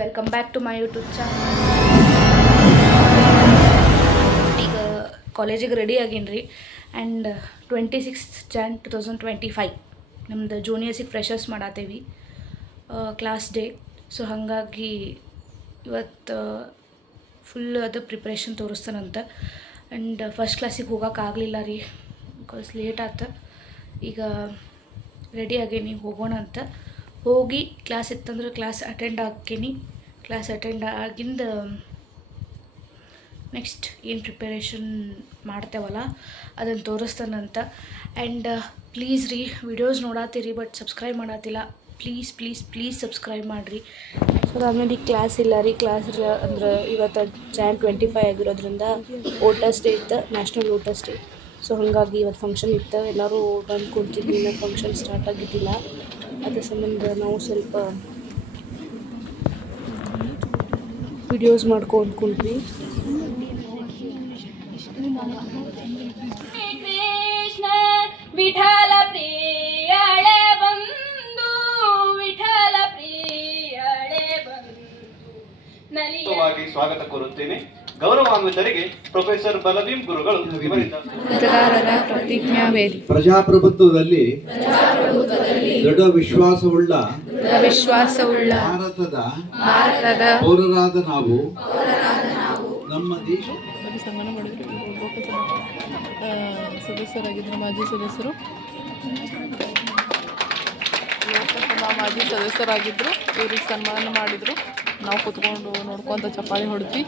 Welcome back to my YouTube channel. ಈಗ ಕಾಲೇಜಿಗೆ ready ಆಗೀನಿ ರೀ. ಆ್ಯಂಡ್ 26 Jan 2025 ನಮ್ದು ಜೂನಿಯರ್ಸಿಗೆ ಫ್ರೆಷರ್ಸ್ ಮಾಡತ್ತೇವಿ ಕ್ಲಾಸ್ ಡೇ. ಸೊ ಹಾಗಾಗಿ ಇವತ್ತು ಫುಲ್ ಅದು ಪ್ರಿಪ್ರೇಷನ್ ತೋರಿಸ್ತಾನಂತ. ಆ್ಯಂಡ್ ಫಸ್ಟ್ ಕ್ಲಾಸಿಗೆ ಹೋಗೋಕ್ಕಾಗಲಿಲ್ಲ ರೀ, ಬಿಕಾಸ್ ಲೇಟ್ ಆಯ್ತು. ಈಗ ರೆಡಿ ಆಗೇನಿ, ಹೋಗೋಣ ಅಂತ. ಹೋಗಿ ಕ್ಲಾಸ್ ಇತ್ತಂದ್ರೆ ಕ್ಲಾಸ್ ಅಟೆಂಡ್ ಆಕ್ಕೇನಿ. ಕ್ಲಾಸ್ ಅಟೆಂಡ್ ಆಗಿಂದ ನೆಕ್ಸ್ಟ್ ಏನು ಪ್ರಿಪರೇಷನ್ ಮಾಡ್ತೇವಲ್ಲ ಅದನ್ನು ತೋರಿಸ್ತಾನಂತ. ಆ್ಯಂಡ್ ಪ್ಲೀಸ್ ರೀ, ವಿಡಿಯೋಸ್ ನೋಡತ್ತೀರಿ ಬಟ್ ಸಬ್ಸ್ಕ್ರೈಬ್ ಮಾಡತ್ತಿಲ್ಲ. ಪ್ಲೀಸ್ ಸಬ್ಸ್ಕ್ರೈಬ್ ಮಾಡಿರಿ. ಸೊ ಅದಾದ್ಮೇಲೆ ಈಗ ಕ್ಲಾಸ್ ಇಲ್ಲ ರೀ. ಕ್ಲಾಸ್ ಅಂದ್ರೆ ಇವತ್ತು Jan 25 ಆಗಿರೋದ್ರಿಂದ ವೋಟರ್ಸ್ ಡೇ ಇತ್ತು, ನ್ಯಾಷನಲ್ ವೋಟರ್ಸ್ ಡೇ. ಸೊ ಹಾಗಾಗಿ ಇವತ್ತು ಫಂಕ್ಷನ್ ಇತ್ತು, ಎಲ್ಲರೂ ಬಂದು ಕೂತಿದ್ವಿ. ಇನ್ನೂ ಫಂಕ್ಷನ್ ಸ್ಟಾರ್ಟ್ ಆಗಿದ್ದಿಲ್ಲ, ಅದ್ರ ಸಂಬಂಧ ನಾವು ಸ್ವಲ್ಪ ವಿಡಿಯೋಸ್ ಮಾಡ್ಕೊಂಡು ಕುಂತ್ವಿ. ಕೃಷ್ಣ ವಿಠಲ ಪ್ರಿಯಳೆ ಬಂದು ವಿಠಲ ಪ್ರಿಯಳೆ ಬಂದು ನಲಿಯವಾಗಿ ಸ್ವಾಗತ ಕೋರುತ್ತೇನೆ. ಗೌರವಾನ್ವಿತರಿಗೆ ಪ್ರೊಫೆಸರ್ ಬಲಭೀಮ್ ಗುರುಗಳು ಮತದಾರರ ಪ್ರತಿಜ್ಞಾವೇದಿ. ಪ್ರಜಾಪ್ರಭುತ್ವದಲ್ಲಿ ದೃಢ ವಿಶ್ವಾಸವುಳ್ಳ ಭಾರತದ ಪೌರರಾದ ನಾವು ನಮ್ಮ ದೇಶ ಸನ್ಮಾನ ಮಾಡಿದ್ರು. ಲೋಕಸಭಾ ಸದಸ್ಯರಾಗಿದ್ದರು, ಮಾಜಿ ಸದಸ್ಯರು, ಲೋಕಸಭಾ ಮಾಜಿ ಸದಸ್ಯರಾಗಿದ್ದರು. ಇವ್ರಿಗೆ ಸನ್ಮಾನ ಮಾಡಿದರು. ನಾವು ಕೂತ್ಕೊಂಡು ನೋಡ್ಕೊಂತ ಚಪ್ಪಾಳಿ ಹೊಡೆದ್ವಿ.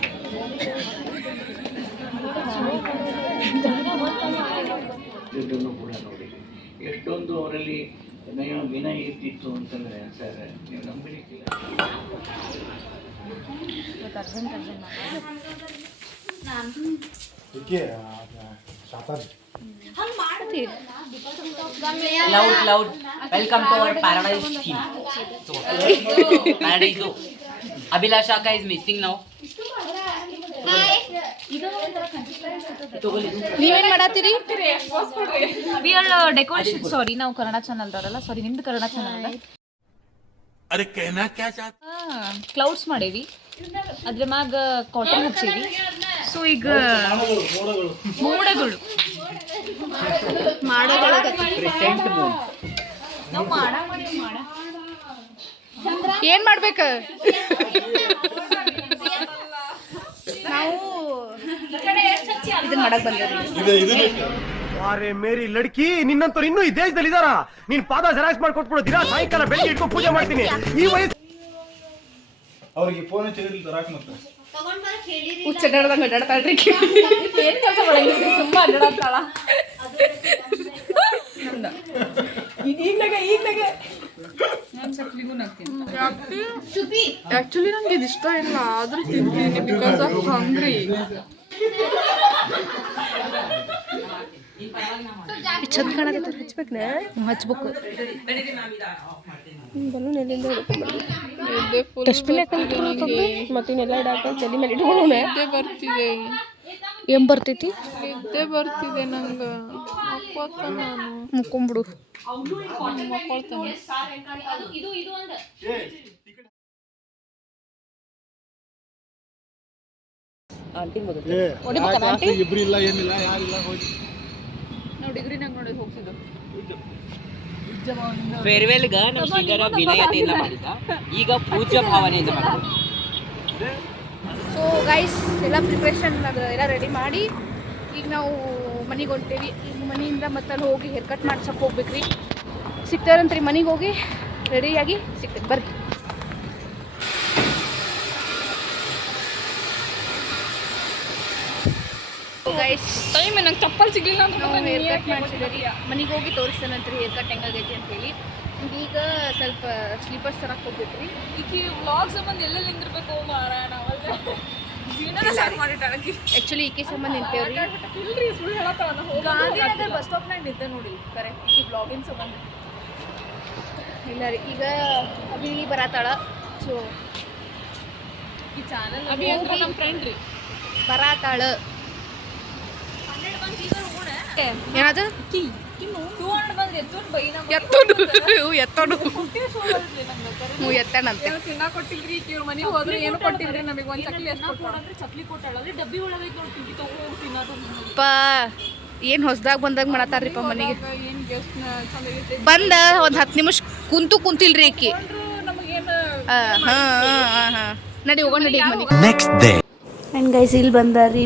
ಕೂಡ ನೋಡಿ ಎಷ್ಟೊಂದು ಅವರಲ್ಲಿ ವಿನಯ ಇರ್ತಿತ್ತು ಅಂತಂದ್ರೆ ಸರ್ ನೀವು ನಂಬಲಿಕ್ಕಿಲ್ಲ. Loud. Welcome to our paradise theme. Paradise. Abhilasha ka is missing now. ನೀವೇನು ಮಾಡತ್ತೀರಿ? We are decoration. ಸಾರಿ, ನಾವು ಕನ್ನಡ ಚಾನಲ್ ದವರಲ್ಲ. ಸಾರಿ, ನಿಮ್ದು ಕನ್ನಡ ಚಾನಲ್ ಅಲ್ಲ. ಅರೆ कहना क्या चाहते ಕ್ಲೌಡ್ಸ್ ಮಾಡೇವಿ, ಅದ್ರ ಮ್ಯಾಗ ಕಾಟನ್ ಹಚ್ಚೇವಿ. ಸೊ ಈಗ ಮೋಡಗಳು Present moon. ನಾವು ಮಾಡ ಏನು ಮಾಡ್ಬೇಕು ನಾವು? ಇದನ್ನ ಮಾಡಕ್ ಬಂದೇವ್ರಿ. ಅರೆ ಮೇರಿ ಲಡ್ಕಿ, ನಿನ್ನಂತವ್ರು ಇನ್ನೂ ಈ ದೇಶದಲ್ಲಿ ಇದಾರ? ನೀನ್ ಪಾದ ಜೆರಾಕ್ಸ್ ಮಾಡ್ಕೊಟ್ಬಿಡು. ದಿನ ಸಾಯಂಕಾಲ ಬೆಳಿಗ್ಗೆ ಇಟ್ಕೊಂಡು ಪೂಜೆ ಮಾಡ್ತೀನಿ. ಈ ವಯಸ್ಸು ಅವ್ರಿಗೆ ಫೋನ್ ಹಚ್ಚಿದ್ರಿ ತರಾಕ್ ಮತ್ತೆ ಹುಚ್ಚಡ್ಡಾಡ್ದಂಗೆ ಅಡ್ಡಾಡ್ತಾಳ್ರಿ. ಏನ್ ಕೆಲಸ ಮಾಡಂಗಿಲ್ಲ, ಸುಮ್ಮ ಅಡ್ಡಾಡ್ತಾಳ. ಆ್ಯಕ್ಚುಲಿ ನಂಗೆ ಇದು ಇಷ್ಟ ಇಲ್ಲ, ಆದರೂ ತಿಂತೀನಿ ಬಿಕಾಸ್ ಆಫ್ ಹಂಗ್ರಿ. ಚಂದ ಕಾಣಕತ್ತ, ಹಚ್ಬೇಕು ಹಚ್ಬೇಕು. ಡಸ್ಟ್ಬಿನ್ ಮತ್ತಿನ್ನೆಲ್ಲ ಇಡಾಕ ತಲೆ ಮೇಲೆ ಇಟ್ಕೊಳ್ಳೋಣ. ನಿದ್ದೆ ಬರ್ತಿದೆ, ಏನ್ ಬರ್ತೈತಿ? ನಿದ್ದೆ ಬರ್ತಿದೆ ನಂಗೆ. ಮಕ್ಕೋತಾನೆ ನಾನು. ಮುಕ್ಕೊಂಬಿಡು. ಮಕ್ಕೊಳ್ತಾನೆ. ಇಬ್ರು ಇಲ್ಲ, ಏನಿಲ್ಲ, ಯಾರಿಲ್ಲ, ಹೋಗಿ ನಾವು ಡಿಗ್ರಿನಾಗ ನೋಡಿ ಹೋಗ್ತಿದ್ದು. ಫೇರ್ವೆಲ್ಗ ನಮ್ಮ ಶ್ರೀಧರ ವಿನಯತೆಯಿಂದ ಮಾಡಿದ್ದ, ಈಗ ಪೂಜ್ಯ ಭಾವನೆಯಿಂದ ಮಾಡ್ಬೋದು. ಸೊ ಗೈಸ್, ಎಲ್ಲ ಪ್ರಿಪ್ರೇಷನ್ ಎಲ್ಲ ರೆಡಿ ಮಾಡಿ ಈಗ ನಾವು ಮನೆಗೆ ಹೊಂಟೇವಿ. ಈಗ ಮನೆಯಿಂದ ಮತ್ತೆ ಹೋಗಿ ಹೇರ್ ಕಟ್ ಮಾಡ್ಸಕ್ಕೆ ಹೋಗ್ಬೇಕ್ರಿ. ಸಿಗ್ತಾರಂತ್ರಿ, ಮನೆಗೆ ಹೋಗಿ ರೆಡಿಯಾಗಿ ಸಿಗ್ತೇವೆ ಬರ್ರಿ. ಗೈಸ್, ಟೈಮ್ ನಂಗೆ ಚಪ್ಪಲ್ ಸಿಗ್ಲಿಲ್ಲ ಅಂತ ನಾವು ಹೇರ್ ಕಟ್ ಮಾಡಿಸಿದ್ರಿ. ಮನೆಗೆ ಹೋಗಿ ತೋರಿಸ್ತಾನಂತ್ರಿ ಹೇರ್ ಕಟ್ ಹೆಂಗಾಗೈತಿ ಅಂತೇಳಿ. ಈಗ ಸ್ವಲ್ಪ ಸ್ಲೀಪರ್ಸ್ ತರಕ್ಕೆ ಹೋಗ್ಬೇಕ್ರಿ. ಈಗ ವ್ಲಾಗ್ ಸಂಬಂಧ ಎಲ್ಲೆಲ್ಲಿ ನಿಂದಿರ್ಬೇಕು ಮಾರ ನಾವಲ್ಲ ಜೀವನ ಸ್ಟಾರ್ಟ್ ಮಾಡಿಟ್ಟಾಳಕಿ. ಆ್ಯಕ್ಚುಲಿ ಈಕೆ ಸಂಬಂಧ ನಿಂತೇವ್ರಿ. ಇಲ್ರಿ, ಸುಳ್ಳು ಹೇಳತ್ತಾಳ. ಗಾಂಧಿನಗರ್ ಬಸ್ ಸ್ಟಾಪ್ನಾಗ ನಿಂತೆ ನೋಡಿ ಕರೆಕ್ಟ್ ಈ ಬ್ಲಾಗಿನ ಸಂಬಂಧ. ಇಲ್ಲ ರೀ, ಈಗ ಅಭಿ ಬರತ್ತಾಳ. ಸೊ ಈ ಚಾನಲ್ ಅಭಿ ಅಂದ್ರೆ ನಮ್ಮ ಫ್ರೆಂಡ್ ರೀ, ಬರತ್ತಾಳ. ಏನದು? ಎತ್ತೋಡು ಹ್ಞೂ ಎತ್ತಣಂತೆ ತಿನ್ನ ಕೊಟ್ಟಿದ್ರಿ ಇವ್ರ ಮನೆಗೆ ಹೋದ್ರೆ ಏನು ಕೊಟ್ಟಿದ್ರಿ ನಮಗೆ ಒಂದು ಚಕ್ಲಿ ಚಕ್ಲಿ ಕೊಟ್ಟಾಳಲ್ಲಿ ಡಬ್ಬಿ ಒಳಗೆ ನೋಡಿ ತಗೊಂಡು ತಿನ್ನೋದು ಪಾ ಏನು ಹೊಸ್ದಾಗ ಬಂದಾಗ ಮಾಡತ್ತಾರ್ರಿಪ್ಪ ಮನೆಗೆ ಏನು ಗೆಸ್ಟ್ ಚಂದ ಬಂದ ಒಂದು 10 ನಿಮಿಷ ಕುಂತಿಲ್ರಿ ಈಕಿ ನಮಗೇನು ಹಾಂ ನಡಿ ಹೋಗೋಣ ನಡಿ ಮನೆಗೆ. ನೆಕ್ಸ್ಟ್ ಡೇ ಆ್ಯಂಡ್ ಗೈಸ್ ಇಲ್ಲಿ ಬಂದಾರಿ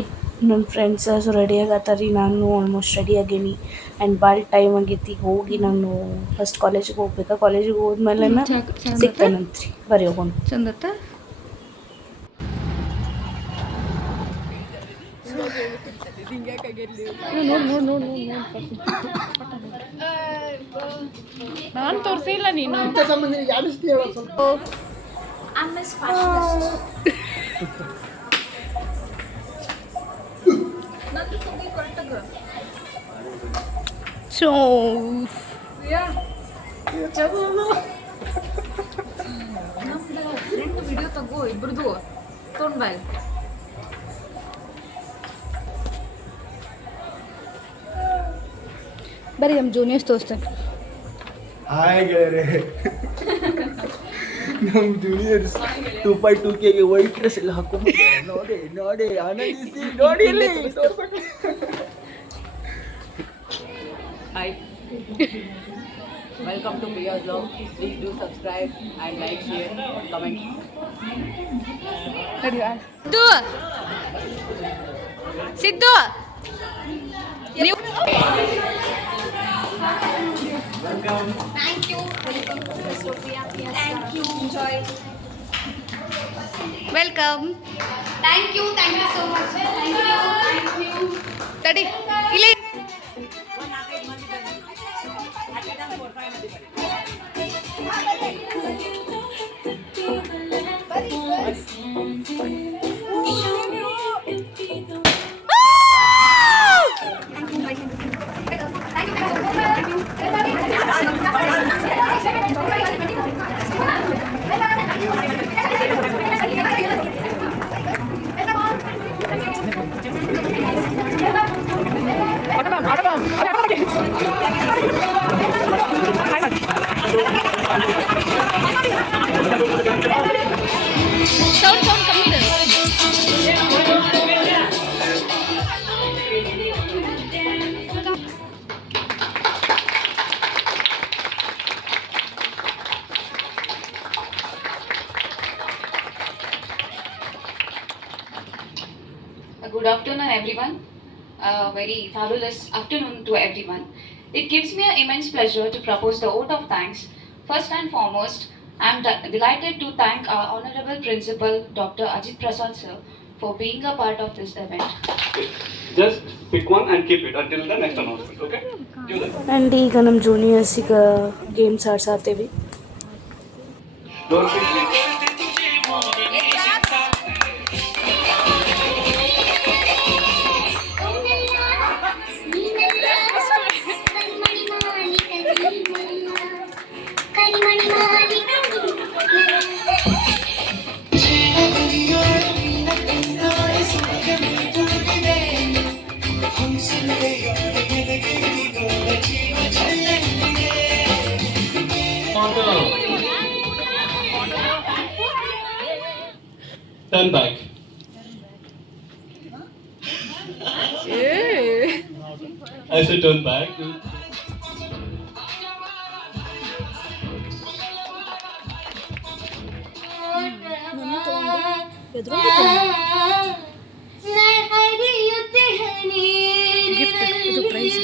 ನನ್ನ ಫ್ರೆಂಡ್ಸ್ ಸೊ ರೆಡಿ ಆಗತ್ತಾರಿ. ನಾನು ಆಲ್ಮೋಸ್ಟ್ ರೆಡಿ ಆಗೀನಿ ಆ್ಯಂಡ್ ಭಾಳ ಟೈಮ್ ಆಗೈತಿ. ಹೋಗಿ ನಾನು ಫಸ್ಟ್ ಕಾಲೇಜಿಗೆ ಹೋಗ್ಬೇಕಾ, ಕಾಲೇಜಿಗೆ ಹೋದ್ಮೇಲೆ ಸಿಗ್ತಾನಂತ್ರಿ. ಬರ್ರಿ ಹೋಗೋಣ. ಚಂದತ್ತ ನಾನು ತೋರಿಸಿಲ್ಲ ನೀನು ಸೊ ಫ್ರೆಂಡ್ ವಿಡಿಯೋ ತಗೋ ಇಬ್ರದು ತೊಗೊಂಡ್ ಬಾಯ್. ಬರ್ರಿ ನಮ್ಮ ಜೂನಿಯರ್ಸ್ ತೋರಿಸ್ತೇನೆ. ಹಾಯ್ ಗೆಳೆಯರೆ, ನಮ್ಮ ಜೂನಿಯರ್ಸ್ 2.2K ವೈಟ್ ಡ್ರೆಸ್ ಎಲ್ಲ ಹಾಕೊಂಡ್ಬಿಟ್ಟಿದ್ದಾರೆ. ನೋಡಿ ನೋಡಿ ಆನಂದಿಸಿ ನೋಡಿ ಇಲ್ಲಿ Hi. Welcome to Priya's Vlog. Please do subscribe and like, share, comment. Siddu ನೀವು welcome. Thank you so much. Thank you. ತಡಿ ಇಲ್ಲಿ ಸೌಂಡ್ ಕಮ್ಮಿ ಇದೆ. Good afternoon, everyone. A very fabulous afternoon to everyone. It gives me an immense pleasure to propose the vote of thanks. First and foremost, I am delighted to thank our Honorable Principal, Dr. Ajit Prasad sir, for being a part of this event. Just pick one and keep it until the next announcement, okay? Do that. And ಈಗ ನಮ್ಮ ಜೂನಿಯರ್ಸಿಗೆ games ಆಡ್ಸಾತೀವಿ. Don't be turn back. I said turn back. Gift ಇದು prize.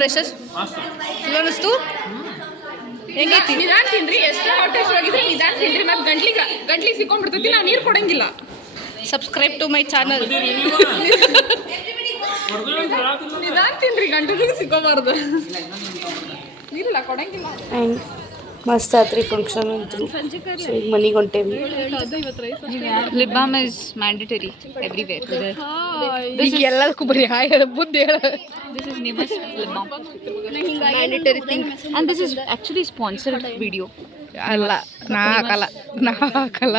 Freshers ಚಲೋ ಅನಿಸ್ತು ಹೆಂಗೈತಿ ನಿಧಾನ ತಿನ್ರಿ ಎಷ್ಟು ಹೊಟ್ಟೆ ಹೋಗಿದ್ರೆ ನಿಧಾನ ತಿನ್ರಿ ಮತ್ತೆ ಗಂಟ್ಲಿಗೆ ಸಿಕ್ಕೊಂಡ್ಬಿಡ್ತೈತಿ ನಾವು ನೀರು ಕೊಡಂಗಿಲ್ಲ. Subscribe to my channel. ನಿಧಾನ ತಿನ್ರಿ ಗಂಟ್ಲಿಗೆ ಸಿಕ್ಕೋಬಾರ್ದು. ನೀರಿಲ್ಲ ಕೊಡಂಗಿಲ್ಲ. ಆ್ಯಂಡ್ ಮಸ್ತ್ ಆತ್ರಿ ಫಂಕ್ಷನ್ ಅಂತೂ. ಸೊ ಈಗ ಮನೆಗೆ ಹೊಂಟೇವಿ. Lip balm is mandatory everywhere. ಎಲ್ಲದಕ್ಕೂ ಬರೀ ಹಾಯ್ ಬುದ್ಧಿ ಹೇಳ. This is Nimbus lip balm. Mandatory thing. And this is actually sponsored video. ಅಲ್ಲ ನಾ ಹಾಕಲ್ಲ.